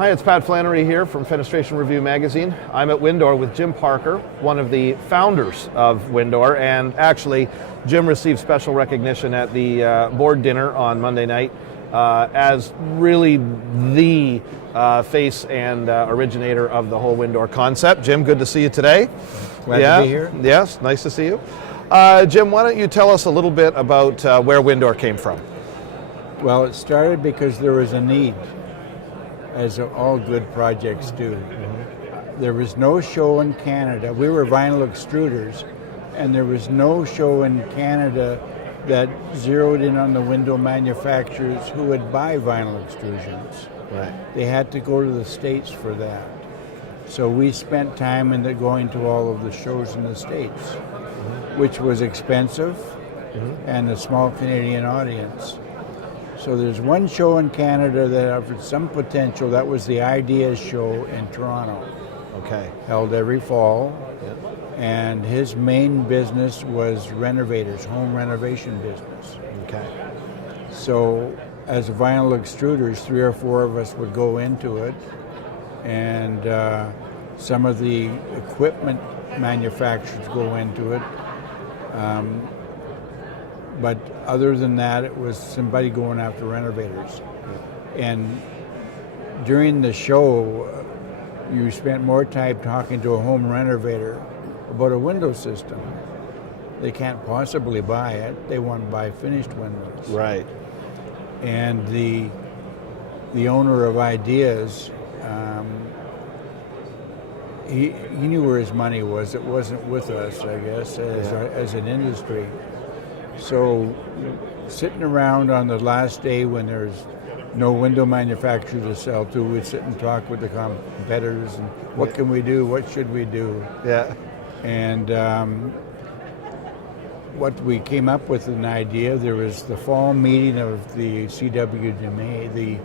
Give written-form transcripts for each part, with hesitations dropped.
Hi, it's Pat Flannery here from Fenestration Review magazine. I'm at Windoor with Jim Parker, one of the founders of Windoor, and actually Jim received special recognition at the board dinner on Monday night as really the face and originator of the whole Windoor concept. Jim, good to see you today. Glad to be here. Yes, nice to see you. Jim, why don't you tell us a little bit about where Windoor came from? Well, it started because there was a need, as all good projects do. There was no show in Canada. We were vinyl extruders, and there was no show in Canada that zeroed in on the window manufacturers who would buy vinyl extrusions. Right. They had to go to the States for that. So we spent time going to all of the shows in the States, which was expensive and a small Canadian audience. So there's one show in Canada that offered some potential. That was the Ideas Show in Toronto. Okay. Held every fall. Yeah. And his main business was renovators, home renovation business. Okay. So as vinyl extruders, 3 or 4 of us would go into it, and some of the equipment manufacturers go into it. But other than that, it was somebody going after renovators. And during the show, you spent more time talking to a home renovator about a window system. They can't possibly buy it. They want to buy finished windows. Right. And the owner of Ideas, he knew where his money was. It wasn't with us, I guess, as an industry. So sitting around on the last day when there's no window manufacturer to sell to, we'd sit and talk with the competitors and what can we do, what should we do? Yeah. And what we came up with an idea, there was the fall meeting of the CWDMA, the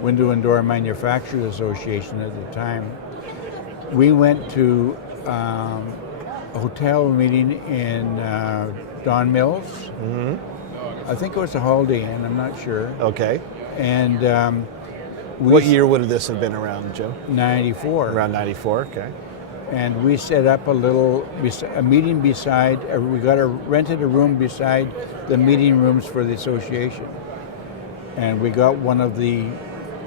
Window and Door Manufacturers Association at the time. We went to a hotel meeting in Don Mills. I think it was a Holiday Inn, I'm not sure. Okay. And what year would this have been around, Jim? 94. Around 94, okay. And we set up a meeting beside, rented a room beside the meeting rooms for the association. And we got one of the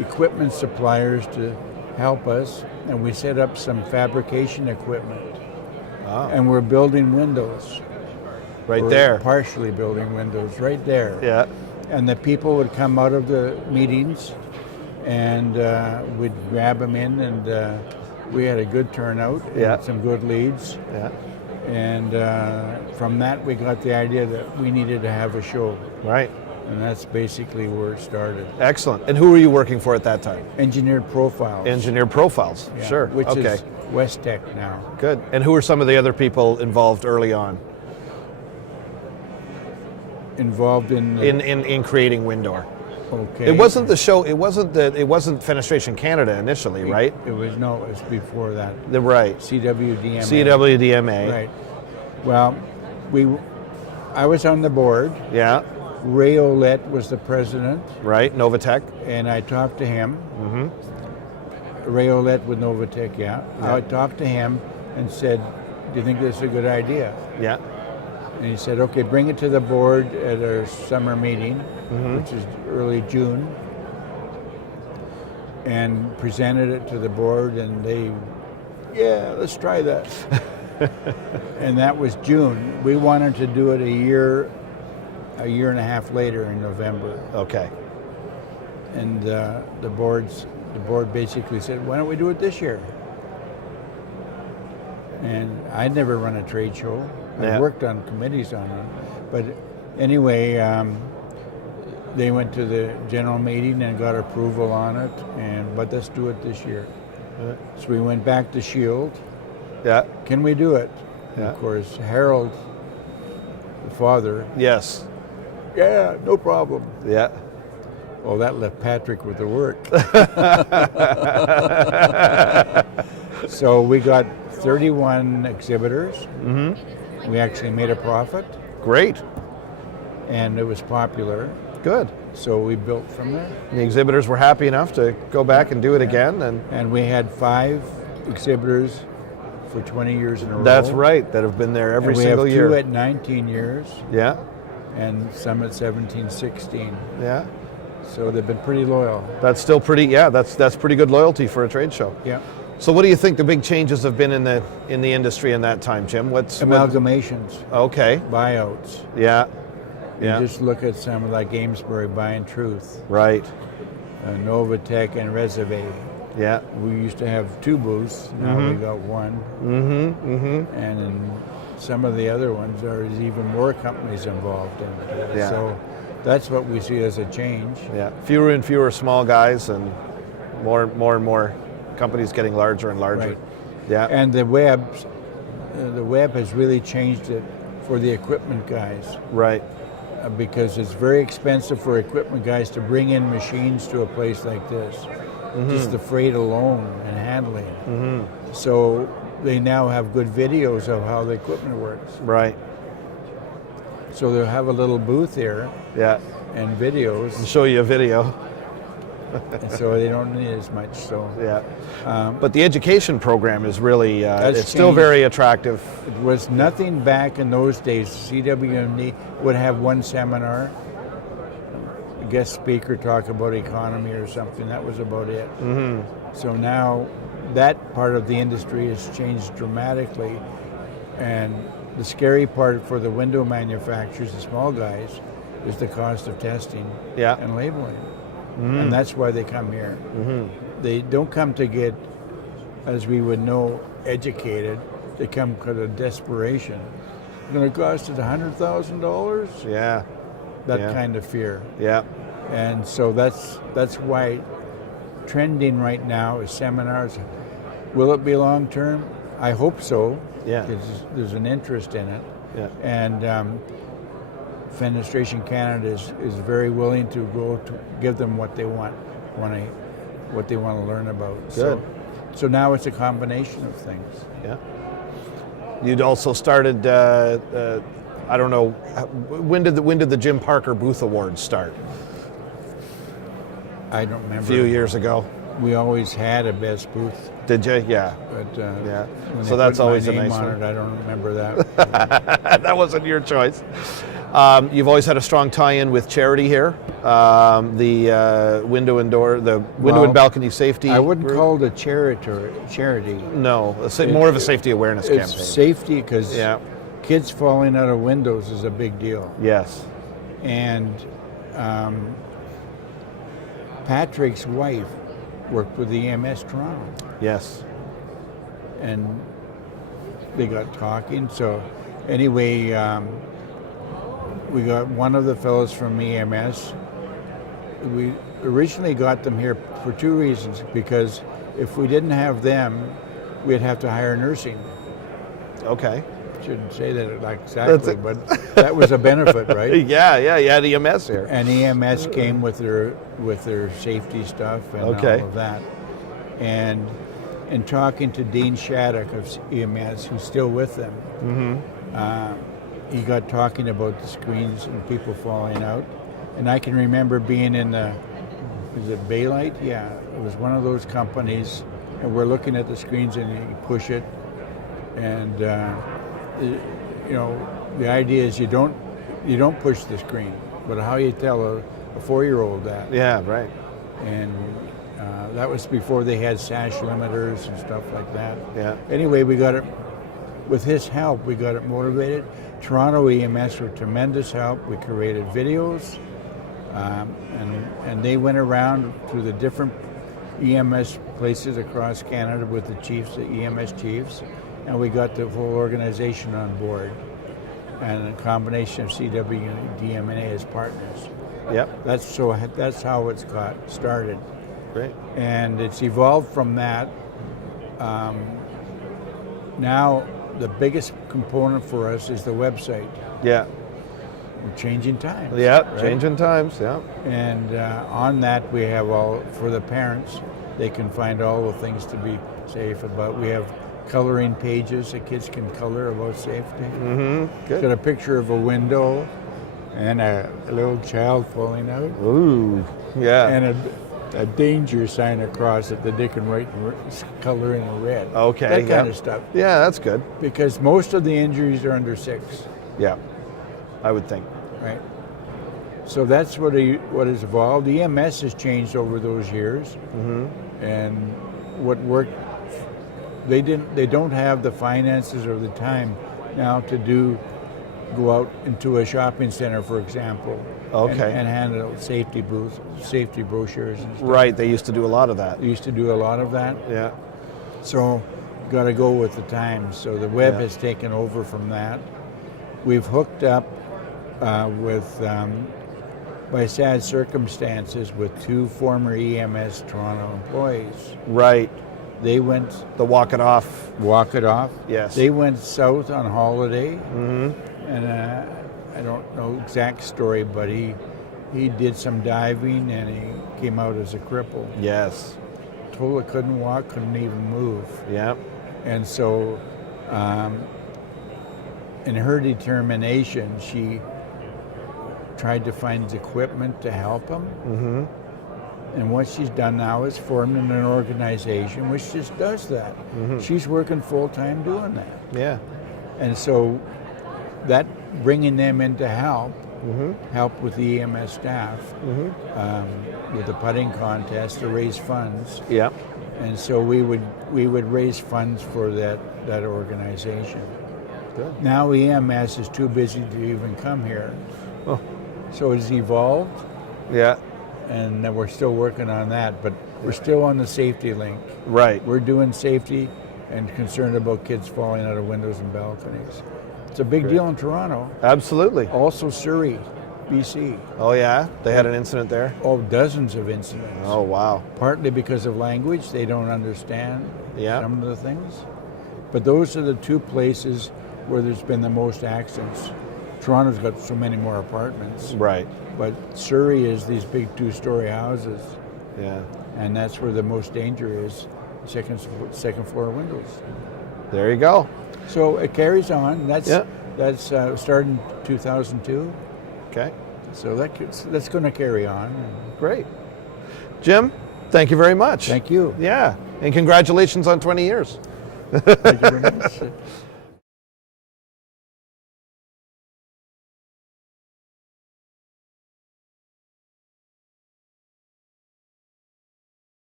equipment suppliers to help us, and we set up some fabrication equipment. Oh. And we're building windows. Right there. Partially building windows, right there. Yeah. And the people would come out of the meetings, and we'd grab them in, and we had a good turnout, and some good leads. Yeah. And from that, we got the idea that we needed to have a show. Right. And that's basically where it started. Excellent. And who were you working for at that time? Engineered Profiles. Engineered Profiles. Yeah, Sure. Which okay. is Westech now. Good. And who were some of the other people involved early on? Involved in creating Windoor. Okay. It wasn't the show. It wasn't Fenestration Canada initially, right? It was before that. Right. CWDMA. CWDMA. Right. Well, I was on the board. Yeah. Ray Olette was the president. Right. Novatech. And I talked to him. Ray Olette with Novatech. Yeah. I talked to him and said, "Do you think this is a good idea?" Yeah. And he said, "Okay, bring it to the board at our summer meeting, which is early June," and presented it to the board, and they, let's try that. And that was June. We wanted to do it a year and a half later in November. Okay. And the board basically said, "Why don't we do it this year?" And I'd never run a trade show. I worked on committees on it. But anyway, they went to the general meeting and got approval on it, but let's do it this year. So we went back to Shield. Yeah. Can we do it? Yeah. And of course, Harold, the father. Yes. Yeah, no problem. Yeah. Well, that left Patrick with the work. So we got 31 exhibitors. We actually made a profit. Great. And it was popular. Good. So we built from there. The exhibitors were happy enough to go back and do it again, And we had 5 exhibitors for 20 years in a row. that's right, that have been there every and single we have year. 2 at 19 years Yeah, and some at 17, 16. yeah. So they've been pretty loyal. That's still pretty. Yeah, that's pretty good loyalty for a trade show. Yeah. So, what do you think the big changes have been in the industry in that time, Jim? Amalgamations, Okay. buyouts. Yeah. You Yeah. just look at some of like Amesbury buying Truth, Right. Novatech and Reserve. Yeah. We used to have 2 booths, now we got 1. Mm-hmm. Mm-hmm. And in some of the other ones, there's even more companies involved in it. Yeah. So that's what we see as a change. Yeah. Fewer and fewer small guys, and more and more companies getting larger and larger. Right. Yeah. And the web has really changed it for the equipment guys. Right. Because it's very expensive for equipment guys to bring in machines to a place like this. Just the freight alone and handling. So they now have good videos of how the equipment works. Right. So they'll have a little booth here Yeah. and videos, I'll show you a video. and so they don't need as much. So Yeah. But the education program is really, That's it's still changed. very attractive. it was nothing back in those days. CWMD would have one seminar, a guest speaker talk about economy or something. That was about it. So now that part of the industry has changed dramatically, and the scary part for the window manufacturers, the small guys, is the cost of testing Yeah. and labeling. And that's why they come here. They don't come to get, as we would know, educated. They come out of desperation. It's going to cost us $100,000? Yeah. That Yeah. kind of fear. Yeah. And so that's why trending right now is seminars. Will it be long term? I hope so. Yeah. Because there's an interest in it. Yeah. And Fenestration Canada is very willing to go to give them what they want to learn about. Good. So now it's a combination of things. Yeah. You'd also started. I don't know. When did the Jim Parker Booth Awards start? I don't remember. A few years ago. We always had a best booth, Did you? Yeah. but Yeah. when So they that's put my always a name nice on one. it, I don't remember that. That wasn't your choice. You've always had a strong tie-in with charity here. The window and door, the window Well, and balcony safety. I wouldn't group? call it a charity. No, more of a safety awareness It's campaign. safety because Yeah. kids falling out of windows is a big deal. Yes. And Patrick's wife worked with EMS Toronto, Yes. and they got talking. So anyway, we got one of the fellows from EMS. We originally got them here for 2 reasons, because if we didn't have them, we'd have to hire nursing. Okay. Shouldn't say that like exactly, but that was a benefit, right? Yeah. You had EMS here. And EMS came with their safety stuff and Okay. all of that. And in talking to Dean Shattuck of EMS, who's still with them, he got talking about the screens and people falling out. And I can remember being in is it Baylight? Yeah, it was one of those companies, and we're looking at the screens and you push it, and the idea is you don't push the screen, but how you tell a 4-year-old that. Yeah. Right. And that was before they had sash limiters and stuff like that. Yeah. Anyway, we got it, with his help, we got it motivated. Toronto EMS were tremendous help. We created videos, and they went around to the different EMS places across Canada with the chiefs, the EMS chiefs, and we got the whole organization on board, and a combination of CW and DMNA as partners. Yep. That's how it's got started. Great. And it's evolved from that. Now, the biggest component for us is the website. Yeah. We're changing times. Yeah. right? Changing times. Yeah. And on that, we have for the parents, they can find all the things to be safe about. We have coloring pages that kids can color about safety. Mm-hmm. Got Good. a picture of a window and a little child falling out, Ooh, yeah. and a danger sign across it that they can write color in red. Okay, that kind yep. of stuff. Yeah, that's good. Because most of the injuries are under 6, Yeah, I would think. right? So that's what has evolved. EMS has changed over those years, and what worked. They don't have the finances or the time now to go out into a shopping center, for example, Okay. and hand out safety brochures and stuff. Right, they used to do a lot of that. They used to do a lot of that. Yeah. So got to go with the times. So the web Yeah. has taken over from that. We've hooked up with, by sad circumstances, with 2 former EMS Toronto employees. Right. They went The walk it off. Yes. They went south on holiday, and I don't know exact story, but he did some diving and he came out as a cripple. Yes. Totally couldn't walk, couldn't even move. Yeah. And so, in her determination, she tried to find equipment to help him. And what she's done now is formed an organization which just does that. She's working full-time doing that. Yeah. And so that bringing them in to help with the EMS staff, with the putting contest to raise funds. Yeah. And so we would raise funds for that organization. Good. Now EMS is too busy to even come here. Oh. So it's evolved, Yeah. and we're still working on that, but we're still on the safety link. Right. We're doing safety and concerned about kids falling out of windows and balconies. It's a big deal in Toronto. Absolutely. Also Surrey, BC. Oh yeah, they had an incident there. Oh, dozens of incidents. Oh wow. Partly because of language, they don't understand Yeah. some of the things. But those are the 2 places where there's been the most accidents. Toronto's got so many more apartments, Right. but Surrey is these big 2-story houses, Yeah. and that's where the most danger is, second floor windows. There you go. So it carries on. That's Yeah. started in 2002, Okay. so that's going to carry on. Great. Jim, thank you very much. Thank you. Yeah. And congratulations on 20 years. Thank you very much.